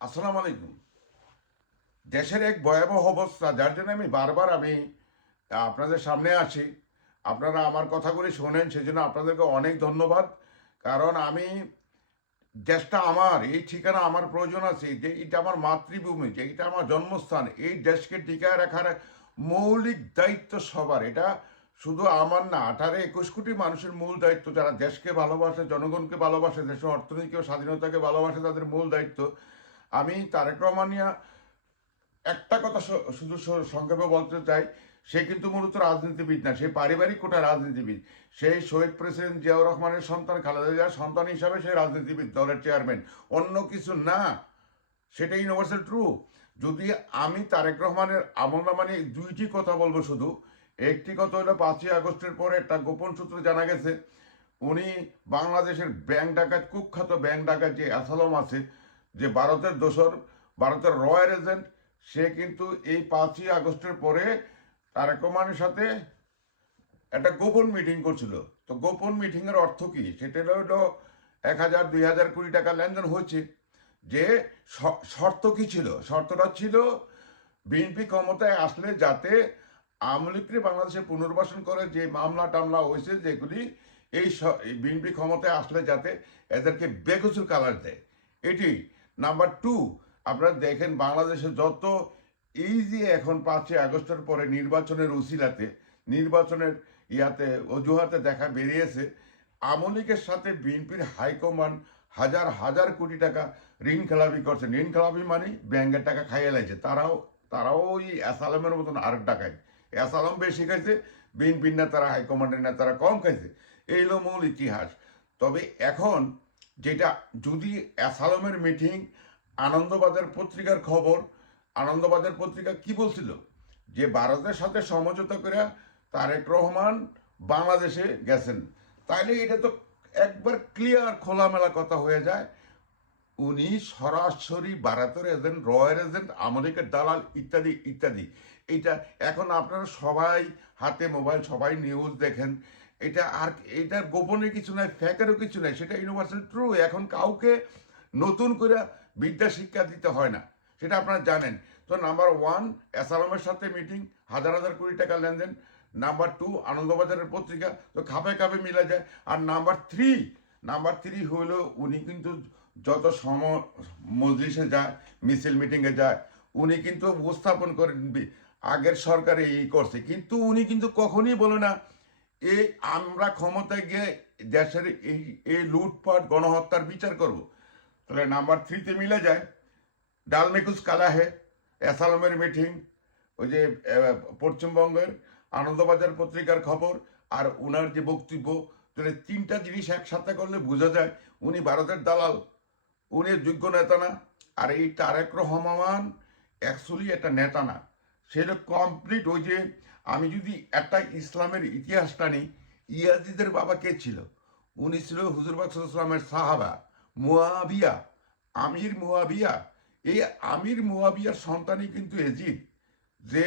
আসসালামু আলাইকুম। দেশের এক ভয়াবহ অবস্থা, যার জন্য আমি বারবার আপনাদের সামনে আসি। আপনারা আমার কথাগুলি শোনেন, সেজন্য আপনাদেরকে অনেক ধন্যবাদ। কারণ দেশটা আমার, এই ঠিকানা আমার প্রয়োজন আছে, যে এটা আমার মাতৃভূমি, যে এটা আমার জন্মস্থান। এই দেশকে টিকায় রাখার মৌলিক দায়িত্ব সবার। এটা শুধু আমার না, 18-21 কোটি মানুষের মূল দায়িত্ব, যারা দেশকে ভালোবাসে, জনগণকে ভালোবাসে, দেশের অর্থনৈতিক ও স্বাধীনতাকে ভালোবাসে, তাদের মূল দায়িত্ব। আমি তারেক রহমানিয়া একটা কথা শুধু সংক্ষেপে বলতে চাই। সে কিন্তু মূলত রাজনীতিবিদ না, সে পারিবারিক কোটা রাজনীতিবিদ। সেই শহীদ প্রেসিডেন্ট জিয়াউর রহমানের সন্তান, খালেদা জিয়ার সন্তান হিসাবে সে রাজনীতিবিদ, দলের চেয়ারম্যান, অন্য কিছু না। সেটা ইউনিভার্সাল ট্রু। যদি আমি তারেক রহমানের আমলনামা নিয়ে দুইটি কথা বলবো শুধু। একটি কথা হলো, 5ই আগস্টের পরে একটা গোপন সূত্রে জানা গেছে উনি বাংলাদেশের ব্যাংক ডাকাত, কুখ্যাত ব্যাংক ডাকাত যে আসালম আছে, যে ভারতের দোসর, ভারতের রয়্যাল এজেন্ট, সে কিন্তু এই 5ই আগস্টের পরে তারেক রহমানের সাথে একটা গোপন মিটিং করছিল। তো গোপন মিটিংয়ের অর্থ কি? সেটা হলো 1000-2000 কোটি টাকা লেনদেন হয়েছে। যে শর্ত কি ছিল? শর্তটা ছিল বিএনপি ক্ষমতায় আসলে যাতে আওয়ামী লীগকে বাংলাদেশে পুনর্বাসন করে, যে মামলা টামলা হয়েছে যেগুলি, এই বিএনপি ক্ষমতায় আসলে যাতে এদেরকে বেকসুর কালার দেয়। এটি নাম্বার 2। আপনারা দেখেন বাংলাদেশে যত যে এখন 5ই আগস্টের পরে নির্বাচনের উসিলাতে, নির্বাচনের অজুহাতে দেখা বেরিয়েছে আওয়ামী লীগের সাথে বিএনপির হাইকমান্ড হাজার হাজার কোটি টাকা ঋণ খেলাপি করছে। ঋণ খেলাপি মানে ব্যাংকের টাকা খাইয়ে লাগছে। তারাও ওই অ্যাসালামের মতন আর টাকায়, অ্যাসালাম বেশি খাইছে, বিএনপির নেতারা, হাইকমান্ডের নেতারা কম খাইছে। এই হলো মূল ইতিহাস। তবে এখন যেটা, যদি অ্যাসালামের মিটিং, আনন্দবাজার পত্রিকার খবর, আনন্দবাজার পত্রিকা কি বলছিল, যে ভারতের সাথে সমঝোতা করে তারেক রহমান বাংলাদেশে গেছেন, তাইলে এটা তো একবার ক্লিয়ার খোলামেলা কথা হয়ে যায়। উনি সরাসরি ভারতের এজেন্ট, রয়্যাল এজেন্ট, আমেরিকার দালাল, ইত্যাদি ইত্যাদি। এটা এখন আপনারা সবাই হাতে মোবাইল, সবাই নিউজ দেখেন। এটার গোপনে কিছু নাই, ফ্যাকেরও কিছু নাই, সেটা ইউনিভার্সাল ট্রু। এখন কাউকে নতুন করে বিদ্যা শিক্ষা দিতে হয় না, সেটা আপনারা জানেন। তো নাম্বার 1, অ্যাসালামের সাথে মিটিং, হাজার হাজার কোটি টাকা লেনদেন। নাম্বার 2, আনন্দবাজারের পত্রিকা, তো খাপে খাপে মিলা যায়। আর নাম্বার 3 হলো, উনি কিন্তু যত মজলিসে যায়, মিছিল মিটিংয়ে যায়, উনি কিন্তু উপস্থাপন করেন আগের সরকারে এই করছে, কিন্তু উনি কিন্তু কখনই বলে না এই আমরা ক্ষমতায় গিয়ে দেশের এই লুটপাট, গণহত্যার বিচার করব। তাহলে নাম্বার 3তে মিলে যায়। ডাল মেকুস কালা হে, অ্যাসালামের মিটিং, ওই যে পশ্চিমবঙ্গের আনন্দবাজার পত্রিকার খবর, আর উনার যে বক্তব্য, তাহলে তিনটা জিনিস একসাথে করলে বোঝা যায় উনি ভারতের দালাল, উনি যোগ্য নেতা না। আর এই তারেক রহমান অ্যাকচুয়ালি একটা নেতা না, সেটা কমপ্লিট। ওই যে আমি যদি একটা ইসলামের ইতিহাস টানি, ইয়াজিদের বাবা কে ছিল? উনি ছিল হুজুর পাক সাল্লাল্লাহু আলাইহি ওয়াসাল্লামের সাহাবা, মুয়াবিয়া, আমির মুয়াবিয়া। এই আমির মুয়াবিয়ার সন্তানই কিন্তু এজিদ, যে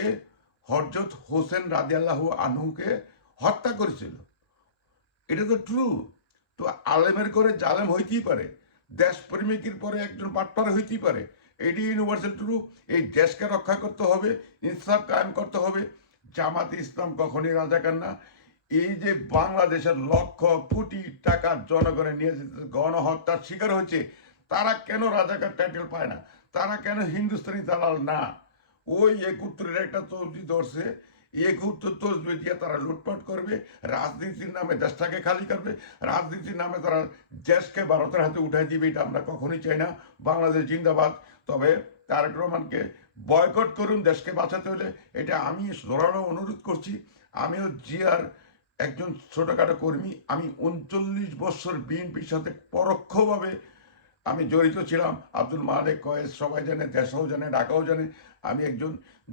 হযরত হোসেন রাদিয়াল্লাহু আনহুকে হত্যা করেছিল। এটা তো ট্রু। তো আলেমের করে জালেম হইতেই পারে, দেশপ্রেমিকের পরে একজন বাটপার হইতেই পারে। এটি ইউনিভার্সাল ট্রু। এই দেশকে রক্ষা করতে হবে, ইনসাফ কায়েম করতে হবে। জামাতে ইসলাম কখনই রাজাকার না। এই যে বাংলাদেশের লক্ষ কোটি টাকা জনগণের নিয়ে গণহত্যার শিকার হয়েছে, তারা কেন রাজাকার টাইটেল পায় না? তারা কেন হিন্দুস্তানি দালাল না? ওই 71-এর একটা তসবি ধরছে, 71 তসবি দিয়ে তারা লুটপাট করবে, রাজনীতির নামে দেশটাকে খালি করবে, রাজনীতির নামে তারা দেশকে ভারতের হাতে উঠাই দিবে। এটা আমরা কখনোই চাই না। বাংলাদেশ জিন্দাবাদ। তবে তারেক রহমানকে বয়কট করুন দেশকে বাঁচাতে হলে, এটা আমি জোরালো অনুরোধ করছি। আমিও জিয়ার একজন ছোটখাটো কর্মী। আমি 39 বছর বিএনপির সাথে পরোক্ষভাবে আমি জড়িত ছিলাম। আব্দুল মালেক, কয়েস সবাই জানে, দেশও জানে, ঢাকাও জানে। আমি একজন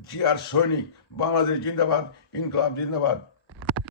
জিয়ার সৈনিক। বাংলাদেশ জিন্দাবাদ, ইনকলাব জিন্দাবাদ।